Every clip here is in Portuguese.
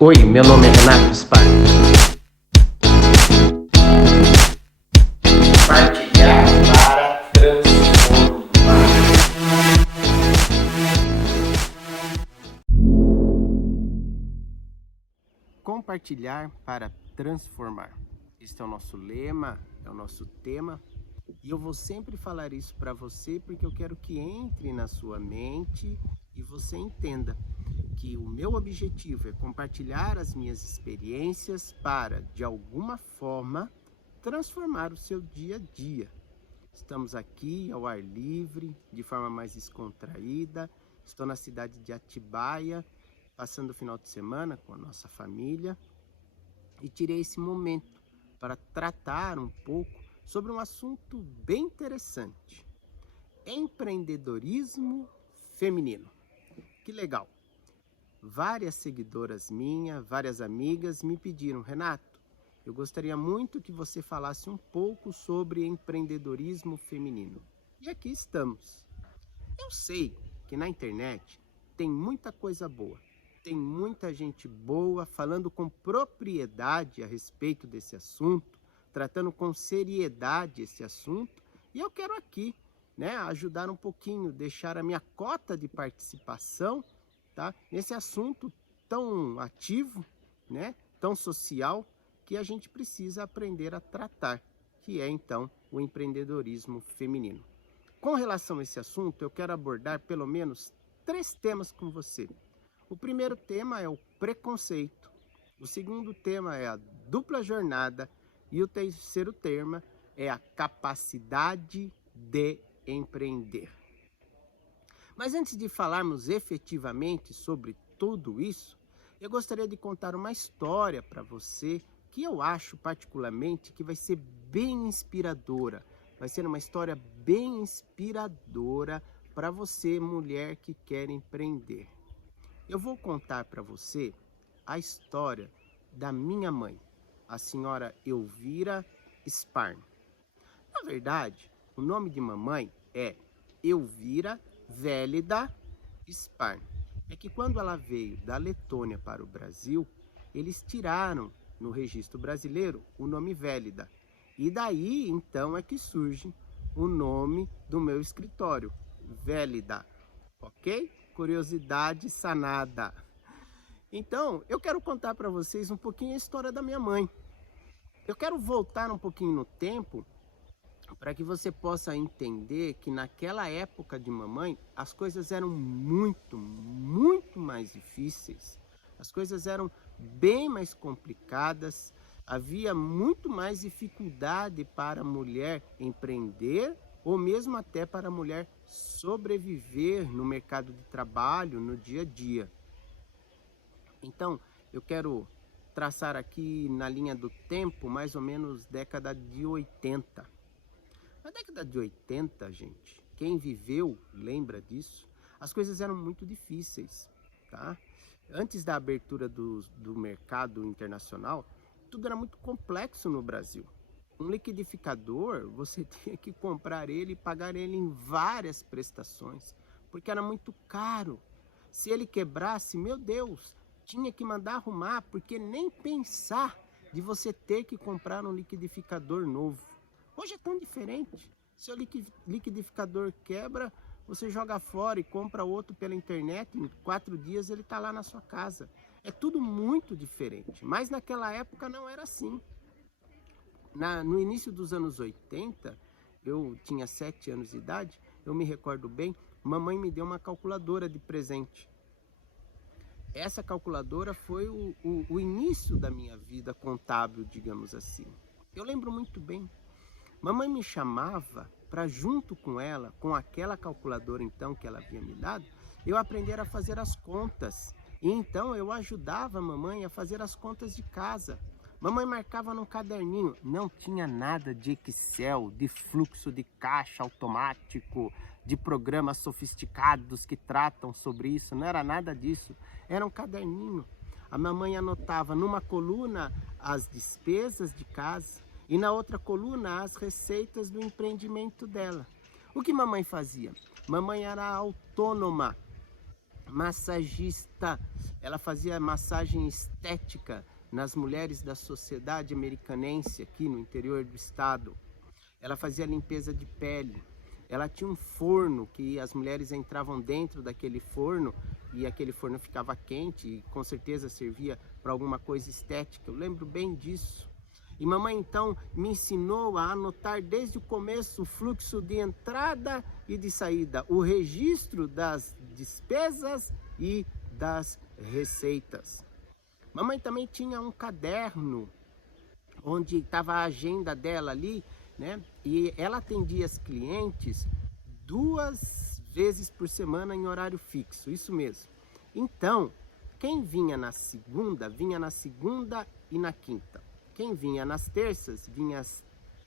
Oi, meu nome é Renato Spar. Compartilhar para transformar. Compartilhar para transformar. Este é o nosso lema, é o nosso tema. E eu vou sempre falar isso para você porque eu quero que entre na sua mente e você entenda que o meu objetivo é compartilhar as minhas experiências para, de alguma forma, transformar o seu dia a dia. Estamos aqui ao ar livre, de forma mais descontraída. Estou na cidade de Atibaia, passando o final de semana com a nossa família e tirei esse momento para tratar um pouco sobre um assunto bem interessante: empreendedorismo feminino. Que legal! Várias seguidoras minhas, várias amigas me pediram: Renato, eu gostaria muito que você falasse um pouco sobre empreendedorismo feminino. E aqui estamos. Eu sei que na internet tem muita coisa boa, tem muita gente boa falando com propriedade a respeito desse assunto, tratando com seriedade esse assunto, e eu quero aqui, ajudar um pouquinho, deixar a minha cota de participação, tá, nesse assunto tão ativo, tão social, que a gente precisa aprender a tratar, que é então o empreendedorismo feminino. Com relação a esse assunto, eu quero abordar pelo menos 3 temas com você. O primeiro tema é o preconceito, o segundo tema é a dupla jornada e o terceiro tema é a capacidade de empreender. Mas antes de falarmos efetivamente sobre tudo isso, eu gostaria de contar uma história para você que eu acho particularmente que vai ser bem inspiradora. Vai ser uma história bem inspiradora para você, mulher que quer empreender. Eu vou contar para você a história da minha mãe, a senhora Elvira Spar. Na verdade, o nome de mamãe é Elvira Vélida Spar. É que quando ela veio da Letônia para o Brasil, eles tiraram no registro brasileiro o nome Vélida. E daí, então, é que surge o nome do meu escritório, Vélida, ok? Curiosidade sanada. Então, eu quero contar para vocês um pouquinho a história da minha mãe. Eu quero voltar um pouquinho no tempo para que você possa entender que naquela época de mamãe, as coisas eram muito, muito mais difíceis. As coisas eram bem mais complicadas. Havia muito mais dificuldade para a mulher empreender ou mesmo até para a mulher sobreviver no mercado de trabalho, no dia a dia. Então, eu quero traçar aqui na linha do tempo, mais ou menos década de 80. Na década de 80, gente, quem viveu lembra disso, as coisas eram muito difíceis, tá? Antes da abertura do mercado internacional, tudo era muito complexo no Brasil. Um liquidificador, você tinha que comprar ele e pagar ele em várias prestações, porque era muito caro. Se ele quebrasse, meu Deus, tinha que mandar arrumar, porque nem pensar de você ter que comprar um liquidificador novo. Hoje é tão diferente. Seu liquidificador quebra, você joga fora e compra outro pela internet, em 4 dias ele está lá na sua casa. É tudo muito diferente, mas naquela época não era assim. No início dos anos 80, eu tinha 7 anos de idade, eu me recordo bem, mamãe me deu uma calculadora de presente. Essa calculadora foi o início da minha vida contábil, digamos assim. Eu lembro muito bem. Mamãe me chamava para, junto com ela, com aquela calculadora então que ela havia me dado, eu aprender a fazer as contas. E então eu ajudava a mamãe a fazer as contas de casa. Mamãe marcava num caderninho, não tinha nada de Excel, de fluxo de caixa automático, de programas sofisticados que tratam sobre isso, não era nada disso, era um caderninho. A mamãe anotava numa coluna as despesas de casa e na outra coluna as receitas do empreendimento dela. O que mamãe fazia? Mamãe era autônoma. massagista. Ela fazia massagem estética nas mulheres da sociedade americanense aqui no interior do estado. Ela fazia limpeza de pele. Ela tinha um forno que as mulheres entravam dentro daquele forno e aquele forno ficava quente e com certeza servia para alguma coisa estética. Eu lembro bem disso. E mamãe então me ensinou a anotar desde o começo o fluxo de entrada e de saída, o registro das despesas e das receitas. Mamãe também tinha um caderno onde estava a agenda dela ali, né? E ela atendia as clientes 2 vezes por semana em horário fixo, isso mesmo. Então, quem vinha na segunda e na quinta. Quem vinha nas terças, vinha às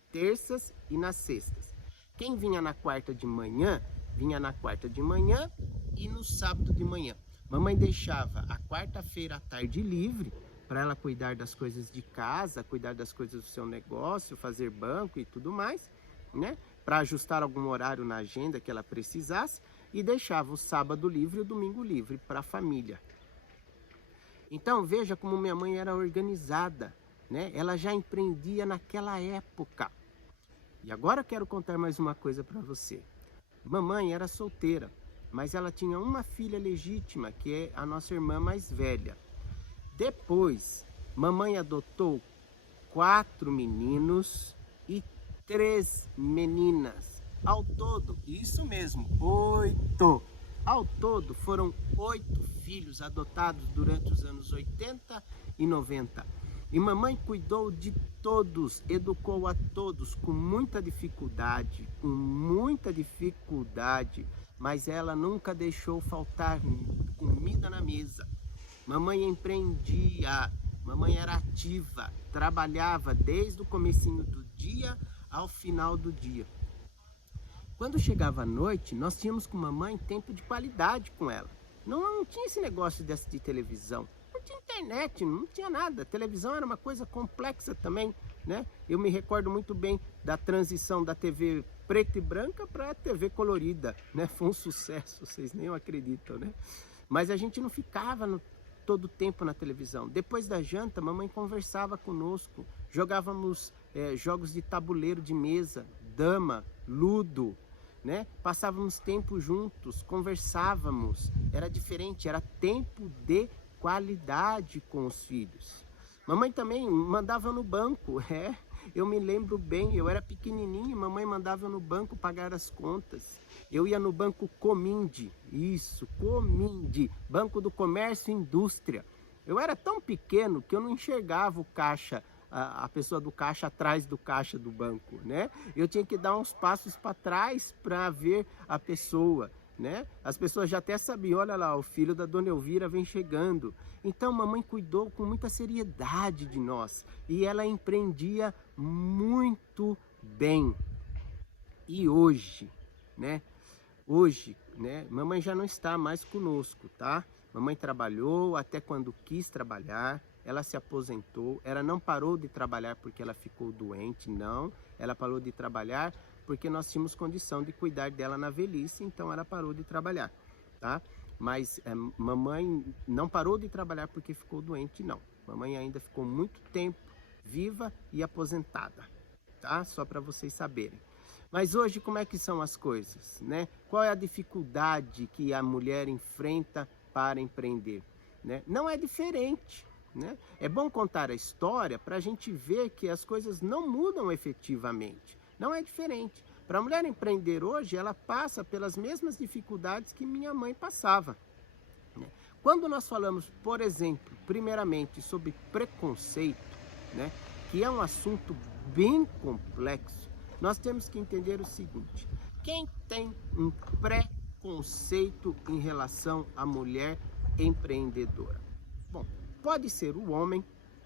terças e nas sextas. Quem vinha na quarta de manhã, vinha na quarta de manhã e no sábado de manhã. Mamãe deixava a quarta-feira à tarde livre para ela cuidar das coisas de casa, cuidar das coisas do seu negócio, fazer banco e tudo mais, né? Para ajustar algum horário na agenda que ela precisasse, e deixava o sábado livre e o domingo livre para a família. Então veja como minha mãe era organizada, né? Ela já empreendia naquela época. E agora eu quero contar mais uma coisa para você. Mamãe era solteira, mas ela tinha uma filha legítima, que é a nossa irmã mais velha. Depois, mamãe adotou 4 meninos e 3 meninas. Ao todo, isso mesmo, 8. Ao todo, foram 8 filhos adotados durante os anos 80 e 90. E mamãe cuidou de todos, educou a todos com muita dificuldade, mas ela nunca deixou faltar comida na mesa. Mamãe empreendia, mamãe era ativa, trabalhava desde o comecinho do dia ao final do dia. Quando chegava a noite, nós tínhamos com mamãe tempo de qualidade com ela. Não tinha esse negócio de assistir televisão, não tinha internet, não tinha nada. A televisão era uma coisa complexa também, né? Eu me recordo muito bem da transição da TV preta e branca para a TV colorida, né? Foi um sucesso, vocês nem acreditam, né? Mas a gente não ficava todo o tempo na televisão. Depois da janta, mamãe conversava conosco, jogávamos jogos de tabuleiro de mesa, dama, ludo, né? Passávamos tempo juntos, conversávamos, era diferente, era tempo de qualidade com os filhos. Mamãe também mandava no banco, eu me lembro bem, eu era pequenininho, mamãe mandava no banco pagar as contas. Eu ia no banco Cominde, Cominde, Banco do Comércio e Indústria. Eu era tão pequeno que eu não enxergava o caixa, a pessoa do caixa atrás do caixa do banco, né? Eu tinha que dar uns passos para trás para ver a pessoa, né? As pessoas já até sabiam, olha lá, o filho da Dona Elvira vem chegando. Então mamãe cuidou com muita seriedade de nós e ela empreendia muito bem. E hoje, né? Mamãe já não está mais conosco, tá? Mamãe trabalhou até quando quis trabalhar, ela se aposentou, ela não parou de trabalhar porque ela ficou doente, não. Ela parou de trabalhar porque nós tínhamos condição de cuidar dela na velhice, então ela parou de trabalhar, tá? Mas mamãe não parou de trabalhar porque ficou doente, não. Mamãe ainda ficou muito tempo viva e aposentada, tá? Só para vocês saberem. Mas hoje como é que são as coisas, né? Qual é a dificuldade que a mulher enfrenta para empreender, né? Não é diferente, né? É bom contar a história para a gente ver que as coisas não mudam efetivamente. Não é diferente. Para a mulher empreender hoje, ela passa pelas mesmas dificuldades que minha mãe passava, né? Quando nós falamos, por exemplo, primeiramente sobre preconceito, né? Que é um assunto bem complexo, nós temos que entender o seguinte: quem tem um preconceito em relação à mulher empreendedora? Bom, pode ser o homem,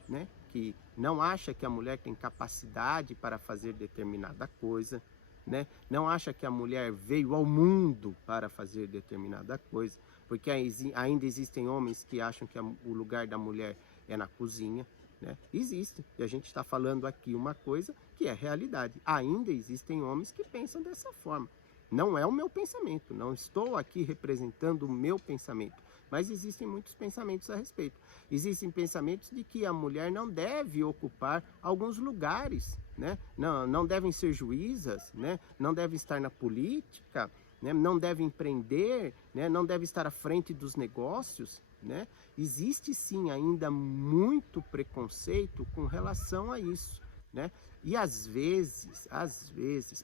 né, que não acha que a mulher tem capacidade para fazer determinada coisa, né? Não acha que a mulher veio ao mundo para fazer determinada coisa, porque ainda existem homens que acham que o lugar da mulher é na cozinha, né? Existe, e a gente está falando aqui uma coisa que é realidade. Ainda existem homens que pensam dessa forma. Não é o meu pensamento, não estou aqui representando o meu pensamento. mas existem muitos pensamentos a respeito. Existem pensamentos de que a mulher não deve ocupar alguns lugares, né? Não devem ser juízas, né? Não deve estar na política, né? Não deve empreender, né? Não deve estar à frente dos negócios, né? Existe sim ainda muito preconceito com relação a isso, né? E às vezes,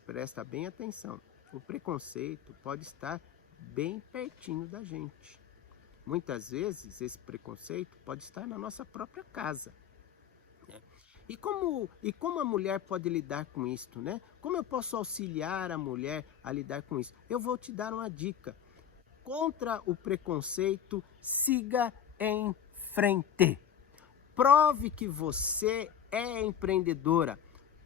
presta bem atenção, o preconceito pode estar bem pertinho da gente. Muitas vezes esse preconceito pode estar na nossa própria casa, né? E como a mulher pode lidar com isso, né? Como eu posso auxiliar a mulher a lidar com isso? Eu vou te dar uma dica. Contra o preconceito, siga em frente. Prove que você é empreendedora.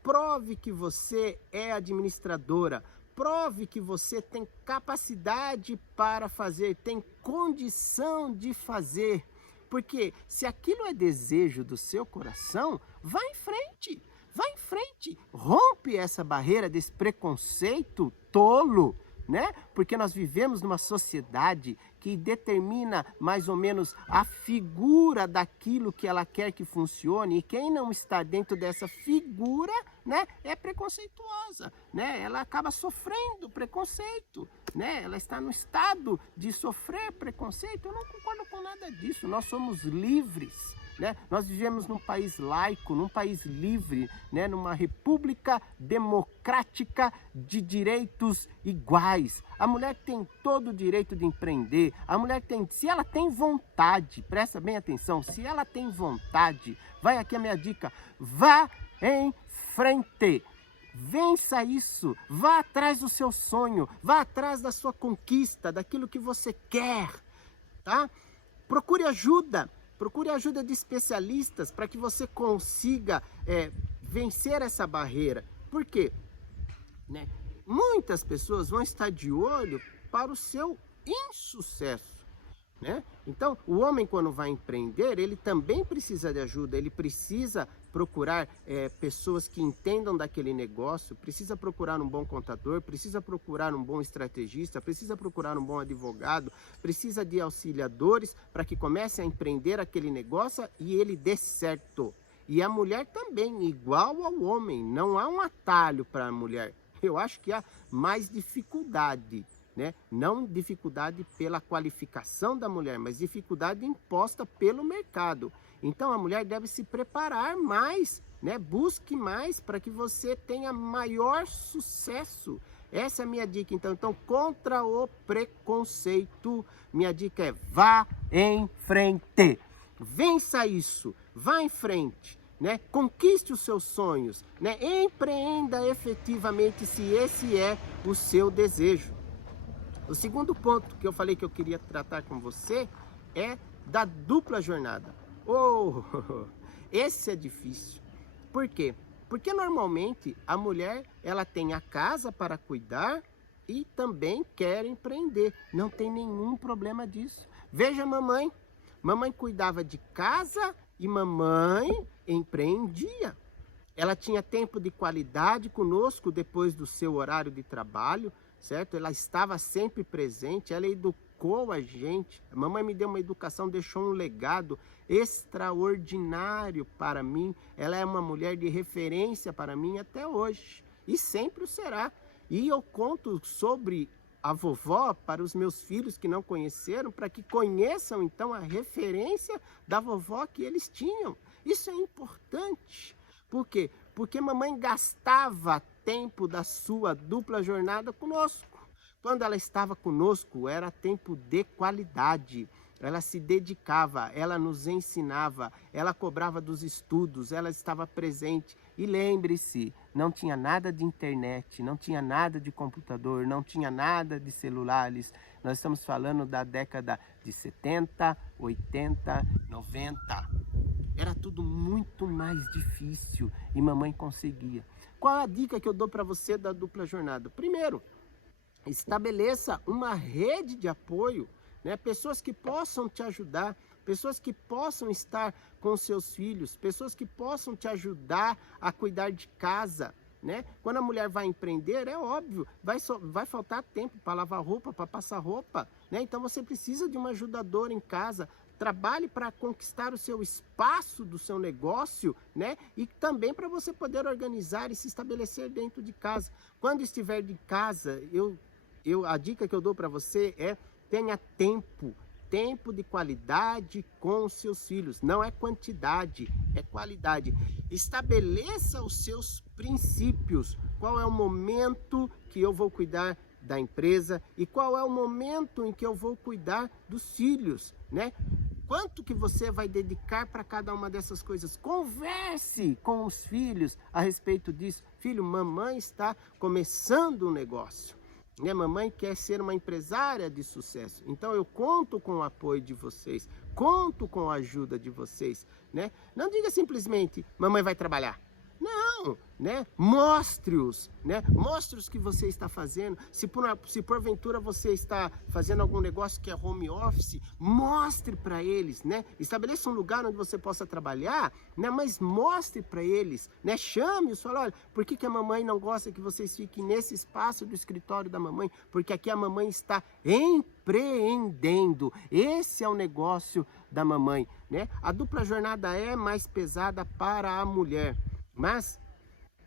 Prove que você é administradora. Prove que você tem capacidade para fazer, tem condição de fazer. Porque se aquilo é desejo do seu coração, vá em frente. Vá em frente. Rompe essa barreira desse preconceito tolo, né? Porque nós vivemos numa sociedade que determina mais ou menos a figura daquilo que ela quer que funcione, e quem não está dentro dessa figura, né, é preconceituosa, né? Ela acaba sofrendo preconceito, né? Ela está no estado de sofrer preconceito. Eu não concordo com nada disso. Nós somos livres, né? Nós vivemos num país laico, num país livre, né? Numa república democrática de direitos iguais. A mulher tem todo o direito de empreender. A mulher tem, se ela tem vontade, presta bem atenção, se ela tem vontade, vai aqui a minha dica, vá em frente. Vença isso, vá atrás do seu sonho, vá atrás da sua conquista, daquilo que você quer, tá? Procure ajuda de especialistas para que você consiga vencer essa barreira. Por quê? Né? Muitas pessoas vão estar de olho para o seu insucesso, né? Então, o homem, quando vai empreender, ele também precisa de ajuda, ele precisa procurar pessoas que entendam daquele negócio, precisa procurar um bom contador, precisa procurar um bom estrategista, precisa procurar um bom advogado, precisa de auxiliadores para que comece a empreender aquele negócio e ele dê certo. E a mulher também, igual ao homem, não há um atalho para a mulher. Eu acho que há mais dificuldade, né? Não dificuldade pela qualificação da mulher, mas dificuldade imposta pelo mercado. Então a mulher deve se preparar mais, né? Busque mais para que você tenha maior sucesso. Essa é a minha dica. Então, contra o preconceito, minha dica é: vá em frente. Vença isso, vá em frente, né? Conquiste os seus sonhos, né? Empreenda efetivamente se esse é o seu desejo. O segundo ponto que eu falei que eu queria tratar com você é da dupla jornada. Oh, esse é difícil. Por quê? Porque normalmente a mulher, ela tem a casa para cuidar e também quer empreender. Não tem nenhum problema disso. Veja a mamãe. Mamãe cuidava de casa e mamãe empreendia. Ela tinha tempo de qualidade conosco depois do seu horário de trabalho, certo? Ela estava sempre presente, ela educou a gente. A mamãe me deu uma educação, deixou um legado extraordinário para mim. Ela é uma mulher de referência para mim até hoje e sempre o será. E eu conto sobre a vovó para os meus filhos que não conheceram, para que conheçam então a referência da vovó que eles tinham. Isso é importante. Por quê? Porque mamãe gastava tempo da sua dupla jornada conosco. Quando ela estava conosco, era tempo de qualidade. Ela se dedicava, ela nos ensinava, ela cobrava dos estudos, ela estava presente. E lembre-se, não tinha nada de internet, não tinha nada de computador, não tinha nada de celulares. Nós estamos falando da década de 70, 80, 90. Era tudo muito mais difícil e mamãe conseguia. Qual a dica que eu dou para você da dupla jornada? Primeiro, estabeleça uma rede de apoio, né? Pessoas que possam te ajudar, pessoas que possam estar com seus filhos, pessoas que possam te ajudar a cuidar de casa, né? Quando a mulher vai empreender, é óbvio, vai faltar tempo para lavar roupa, para passar roupa, né? Então você precisa de uma ajudadora em casa. Trabalhe para conquistar o seu espaço do seu negócio, né? E também para você poder organizar e se estabelecer dentro de casa. Quando estiver de casa, a dica que eu dou para você é: tenha tempo de qualidade com os seus filhos. Não é quantidade, é qualidade. Estabeleça os seus princípios. Qual é o momento que eu vou cuidar da empresa e qual é o momento em que eu vou cuidar dos filhos, né? Quanto que você vai dedicar para cada uma dessas coisas? Converse com os filhos a respeito disso. Filho, mamãe está começando um negócio. Minha mamãe quer ser uma empresária de sucesso. Então eu conto com o apoio de vocês, conto com a ajuda de vocês, né? Não diga simplesmente: mamãe vai trabalhar. Não, né? Mostre-os, né? Mostre-os que você está fazendo. Se porventura você está fazendo algum negócio que é home office, mostre para eles, né? Estabeleça um lugar onde você possa trabalhar, né? Mas mostre para eles, né? Chame-os, fala: olha, por que a mamãe não gosta que vocês fiquem nesse espaço do escritório da mamãe? Porque aqui a mamãe está empreendendo. Esse é o negócio da mamãe, né? A dupla jornada é mais pesada para a mulher. Mas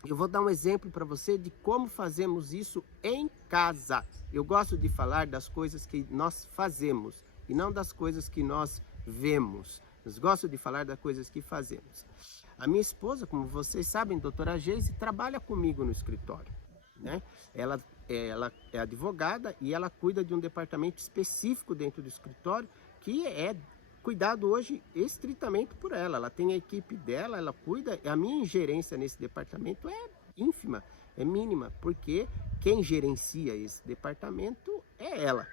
eu vou dar um exemplo para você de como fazemos isso em casa. Eu gosto de falar das coisas que nós fazemos e não das coisas que nós vemos. Eu gosto de falar das coisas que fazemos. A minha esposa, como vocês sabem, doutora Geise, trabalha comigo no escritório, né? Ela é advogada e ela cuida de um departamento específico dentro do escritório que é cuidado hoje estritamente por ela. Ela tem a equipe dela, ela cuida. A minha ingerência nesse departamento é ínfima, é mínima, porque quem gerencia esse departamento é ela,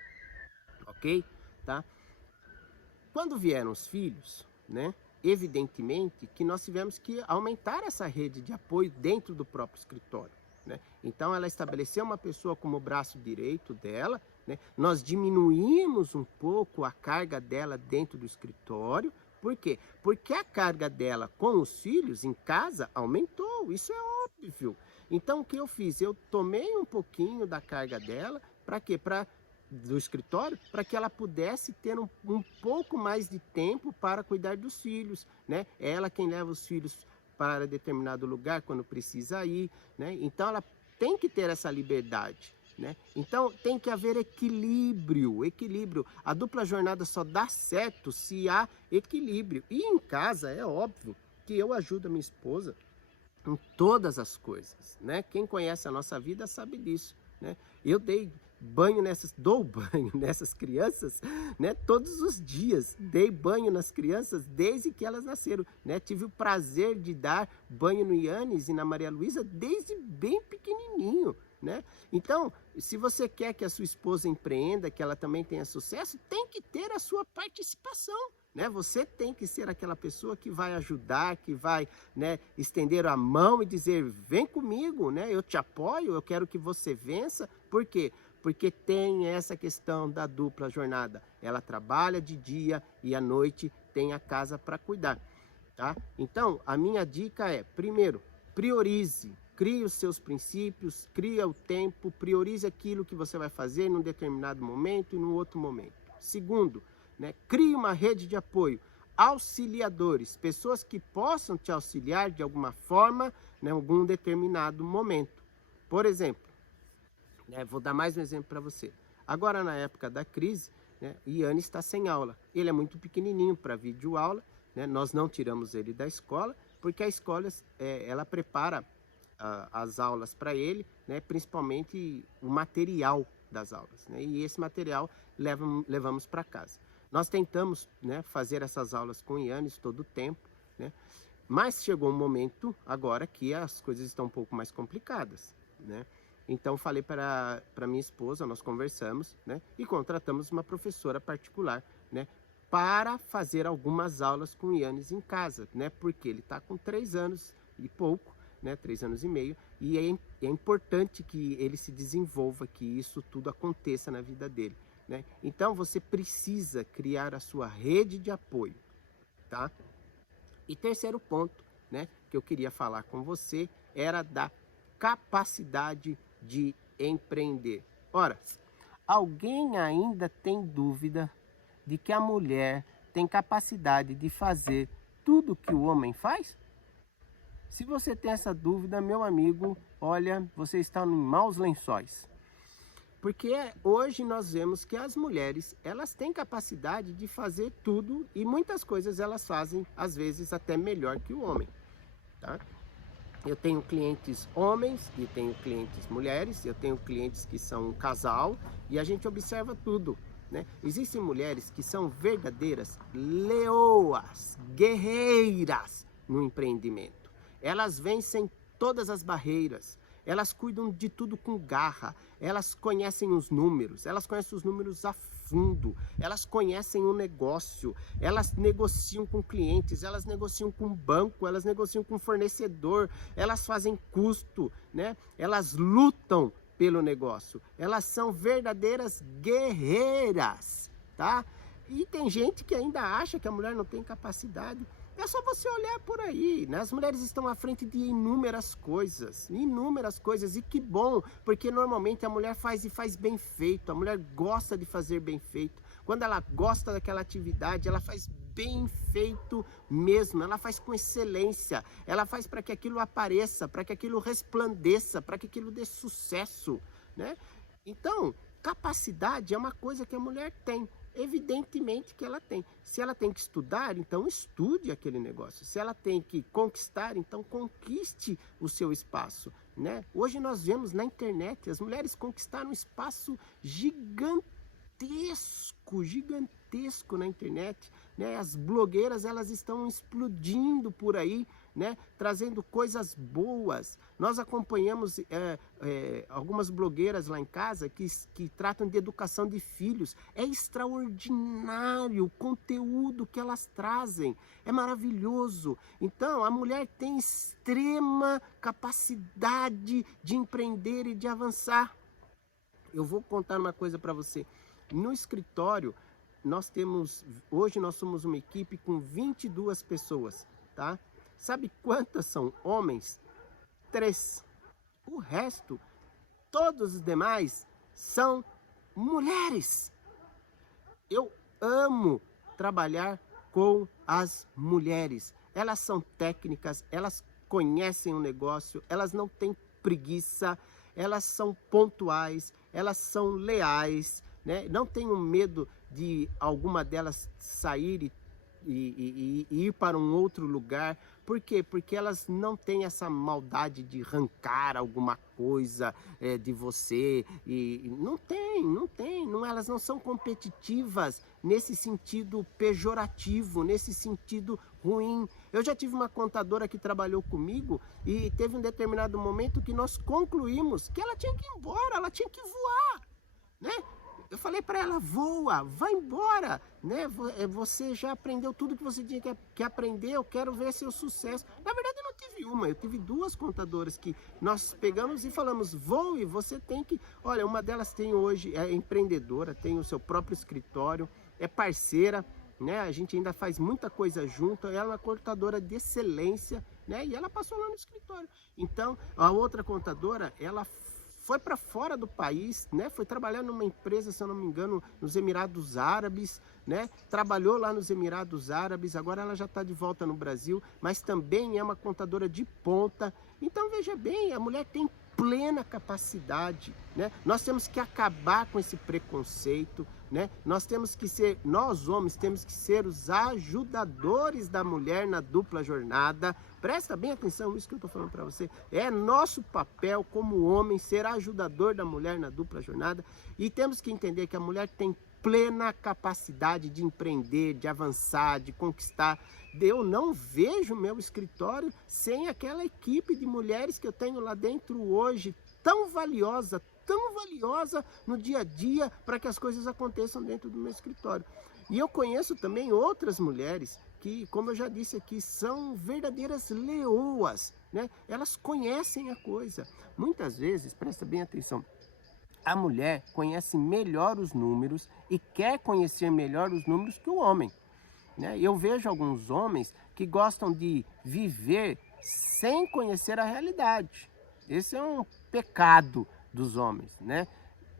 ok? Tá? Quando vieram os filhos, né? Evidentemente que nós tivemos que aumentar essa rede de apoio dentro do próprio escritório, né? Então ela estabeleceu uma pessoa como braço direito dela, né? Nós diminuímos um pouco a carga dela dentro do escritório. Por quê? Porque a carga dela com os filhos em casa aumentou, isso é óbvio. Então o que eu fiz? Eu tomei um pouquinho da carga dela, para quê? Do escritório, para que ela pudesse ter um pouco mais de tempo para cuidar dos filhos, né? É ela quem leva os filhos para determinado lugar quando precisa ir, né? Então ela tem que ter essa liberdade, né? Então tem que haver equilíbrio. A dupla jornada só dá certo se há equilíbrio. E em casa é óbvio que eu ajudo a minha esposa em todas as coisas, né? Quem conhece a nossa vida sabe disso, né? Eu dou banho nessas crianças, né? Todos os dias dei banho nas crianças desde que elas nasceram, né? Tive o prazer de dar banho no Yannis e na Maria Luísa desde bem pequenininho, né? Então, se você quer que a sua esposa empreenda, que ela também tenha sucesso, tem que ter a sua participação, né? Você tem que ser aquela pessoa que vai ajudar, que vai, né, estender a mão e dizer: vem comigo, né? Eu te apoio, eu quero que você vença. Por quê? Porque tem essa questão da dupla jornada. Ela trabalha de dia e à noite tem a casa para cuidar, tá? Então, a minha dica é: primeiro, priorize. Crie os seus princípios, cria o tempo, priorize aquilo que você vai fazer num determinado momento e num outro momento. Segundo, né, crie uma rede de apoio, auxiliadores, pessoas que possam te auxiliar de alguma forma, né, em algum determinado momento. Por exemplo, né, vou dar mais um exemplo para você. Agora, na época da crise, né, Iane está sem aula. Ele é muito pequenininho para videoaula, né, nós não tiramos ele da escola, porque a escola ela prepara as aulas para ele, né, principalmente o material das aulas, né, e esse material levamos para casa. Nós tentamos, né, fazer essas aulas com o Yannis todo o tempo, né, mas chegou um momento agora que as coisas estão um pouco mais complicadas, né? Então falei para minha esposa, nós conversamos, né, e contratamos uma professora particular, né, para fazer algumas aulas com o Yannis em casa, né, porque ele está com 3 anos e pouco, né, 3 anos e meio, e é importante que ele se desenvolva, que isso tudo aconteça na vida dele, né? Então você precisa criar a sua rede de apoio, tá? E terceiro ponto, né, que eu queria falar com você era da capacidade de empreender. Ora, alguém ainda tem dúvida de que a mulher tem capacidade de fazer tudo que o homem faz? Se você tem essa dúvida, meu amigo, olha, você está em maus lençóis. Porque hoje nós vemos que as mulheres, elas têm capacidade de fazer tudo e muitas coisas elas fazem, às vezes, até melhor que o homem, tá? Eu tenho clientes homens e tenho clientes mulheres, eu tenho clientes que são um casal e a gente observa tudo, né? Existem mulheres que são verdadeiras leoas, guerreiras no empreendimento. Elas vencem todas as barreiras, elas cuidam de tudo com garra, elas conhecem os números a fundo, elas conhecem o negócio, elas negociam com clientes, elas negociam com banco, elas negociam com fornecedor, elas fazem custo, né? Elas lutam pelo negócio, elas são verdadeiras guerreiras, tá? E tem gente que ainda acha que a mulher não tem capacidade. É só você olhar por aí, né? As mulheres estão à frente de inúmeras coisas, e que bom, porque normalmente a mulher faz e faz bem feito, a mulher gosta de fazer bem feito. Quando ela gosta daquela atividade, ela faz bem feito mesmo, ela faz com excelência, ela faz para que aquilo apareça, para que aquilo resplandeça, para que aquilo dê sucesso, né? Então, capacidade é uma coisa que a mulher tem. Evidentemente que ela tem. Se ela tem que estudar, então estude aquele negócio. Se ela tem que conquistar, então conquiste o seu espaço, né? Hoje nós vemos na internet, as mulheres conquistaram um espaço gigantesco na internet, né? As blogueiras, elas estão explodindo por aí, né? Trazendo coisas boas. Nós acompanhamos algumas blogueiras lá em casa que tratam de educação de filhos. É extraordinário o conteúdo que elas trazem, é maravilhoso. Então a mulher tem extrema capacidade de empreender e de avançar. Eu vou contar uma coisa para você. No escritório, hoje nós somos uma equipe com 22 pessoas, tá? Sabe quantas são homens? 3. O resto, todos os demais, são mulheres. Eu amo trabalhar com as mulheres. Elas são técnicas, elas conhecem o negócio, elas não têm preguiça, elas são pontuais, elas são leais, né? Não tenho medo de alguma delas sair e ir para um outro lugar. Por quê? Porque elas não têm essa maldade de arrancar alguma coisa de você. Elas não são competitivas nesse sentido pejorativo, nesse sentido ruim. Eu já tive uma contadora que trabalhou comigo e teve um determinado momento que nós concluímos que ela tinha que ir embora, ela tinha que voar, né? Eu falei para ela, voa, vai embora, né? Você já aprendeu tudo que você tinha que aprender, eu quero ver seu sucesso. Na verdade, eu não tive uma, eu tive 2 contadoras que nós pegamos e falamos, voe, você tem que... Olha, uma delas tem hoje, é empreendedora, tem o seu próprio escritório, é parceira, né? A gente ainda faz muita coisa junto, ela é uma contadora de excelência, né? E ela passou lá no escritório. Então, a outra contadora, ela foi para fora do país, né? Foi trabalhar numa empresa, se eu não me engano, nos Emirados Árabes, né? Trabalhou lá nos Emirados Árabes, agora ela já está de volta no Brasil, mas também é uma contadora de ponta. Então veja bem, a mulher tem plena capacidade, né? Nós temos que acabar com esse preconceito, né? Nós homens temos que ser os ajudadores da mulher na dupla jornada. Presta bem atenção nisso que eu estou falando para você. É nosso papel como homem ser ajudador da mulher na dupla jornada. E temos que entender que a mulher tem plena capacidade de empreender, de avançar, de conquistar. Eu não vejo meu escritório sem aquela equipe de mulheres que eu tenho lá dentro hoje, tão valiosa no dia a dia para que as coisas aconteçam dentro do meu escritório. E eu conheço também outras mulheres que, como eu já disse aqui, são verdadeiras leoas, né? Elas conhecem a coisa. Muitas vezes, presta bem atenção, a mulher conhece melhor os números e quer conhecer melhor os números que o homem, né? Eu vejo alguns homens que gostam de viver sem conhecer a realidade. Esse é um pecado dos homens, né?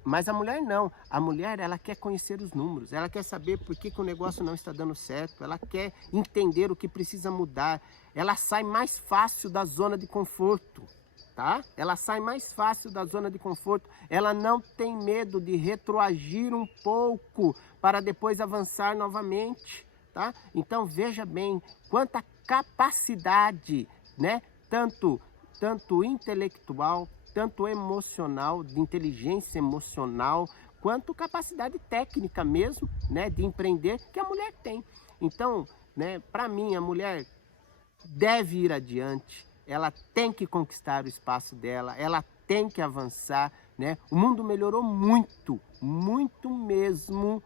Mas a mulher não. A mulher, ela quer conhecer os números, ela quer saber por que o negócio não está dando certo, ela quer entender o que precisa mudar. Ela sai mais fácil da zona de conforto, tá? Ela sai mais fácil da zona de conforto. Ela não tem medo de retroagir um pouco para depois avançar novamente, tá? Então veja bem quanta capacidade, né? Tanto intelectual, tanto emocional, de inteligência emocional, quanto capacidade técnica mesmo, né, de empreender, que a mulher tem. Então, né, para mim, a mulher deve ir adiante, ela tem que conquistar o espaço dela, ela tem que avançar, né? O mundo melhorou muito, muito mesmo,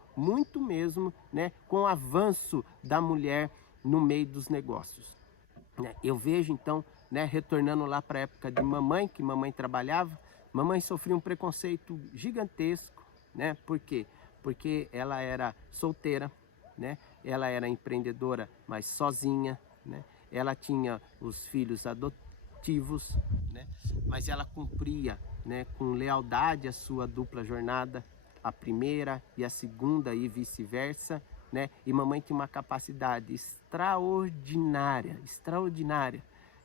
né, com o avanço da mulher no meio dos negócios. Eu vejo então, né, retornando lá para a época de mamãe, que mamãe trabalhava, mamãe sofria um preconceito gigantesco, né? Por quê? Porque ela era solteira, né? Ela era empreendedora, mas sozinha, né? Ela tinha os filhos adotivos, né? Mas ela cumpria, né, com lealdade a sua dupla jornada, a primeira e a segunda e vice-versa, né? E mamãe tinha uma capacidade extraordinária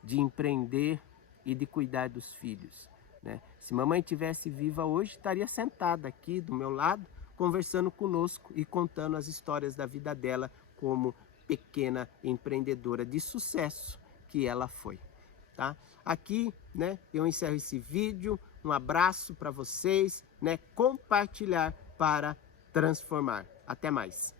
de empreender e de cuidar dos filhos, né? Se mamãe tivesse viva hoje, estaria sentada aqui do meu lado, conversando conosco e contando as histórias da vida dela como pequena empreendedora de sucesso que ela foi, tá? Aqui, né, eu encerro esse vídeo. Um abraço para vocês, né? Compartilhar para transformar. Até mais.